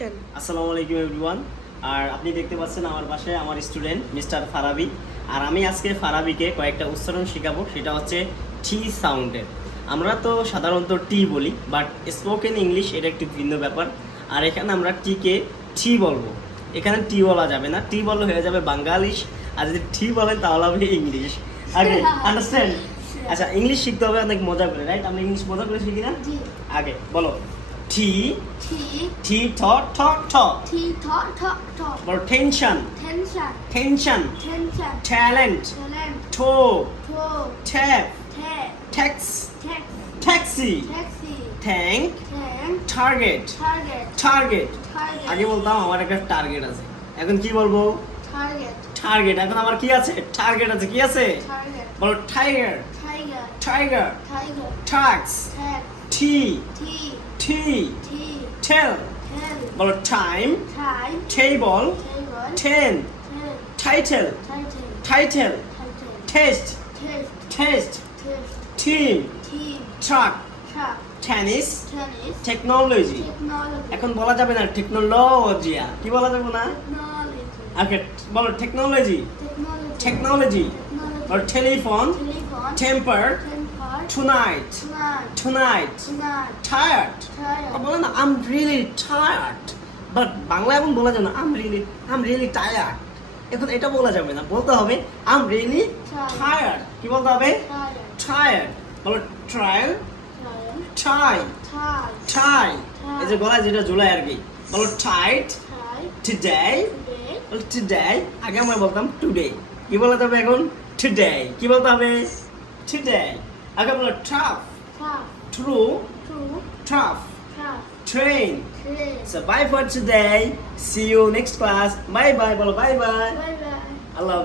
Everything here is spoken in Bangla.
আসসালামু আলাইকুম এভরিওয়ান। আর আপনি দেখতে পাচ্ছেন আমার পাশে আমার স্টুডেন্ট মিস্টার ফারাবি। আর আমি আজকে ফারাবিকে কয়েকটা উচ্চারণ শেখাবো, সেটা হচ্ছে টি সাউন্ডের। আমরা তো সাধারণত টি বলি, বাট স্পোকেন ইংলিশ এটা একটু ভিন্ন ব্যাপার। আর এখানে আমরা টিকে টি বলবো, এখানে টি বলা যাবে না, টি বললে হয়ে যাবে বাঙ্গালিশ। আর যদি টি বলেন তাহলে হবে ইংলিশ। আগে আন্ডারস্ট্যান্ড? আচ্ছা, ইংলিশ শিখতে হবে অনেক মজা করে, রাইট? আমরা ইংলিশ মজা করে শিখি না? আগে বলো টি টি ঠ ঠ ঠ। বলো টেনশন টেনশন। ট্যালেন্ট ঠো tap tax taxi thank target target. আগে বলতাম আমার একটা টার্গেট আছে, এখন কি বলবো? টার্গেট। এখন আমার কি আছে? টার্গেট আছে। কি আছে? বলো টাইগার টাইগার। ট্যাক্স টি টি টেল। বলো time table ten title title test test team truck tennis technology. এখন বলা যাবে না টেকনোলজি, কি বলা যাবে না? ওকে, বলো টেকনোলজি টেকনোলজি। বলো টেলিফোন টেম্পার tonight tired। বলো না I'm really tired, but Bangla এখন বলা যাবে না I'm really tired। এখন এটা বলা যাবে না, বলতে হবে I'm really tired। কি বলতে হবে? tired। বলো trial tie tie। এই যে গলায় যেটা ঝুলায় আর কি। বলো tight today। বলো today। আগে আমরা বলতাম today, কি বলা যাবে এখন? today। কি বলতে হবে? today। আগে বলো tough true tough train। So bye for today, see you next class, bye bye। বলো bye bye। আল্লাহ।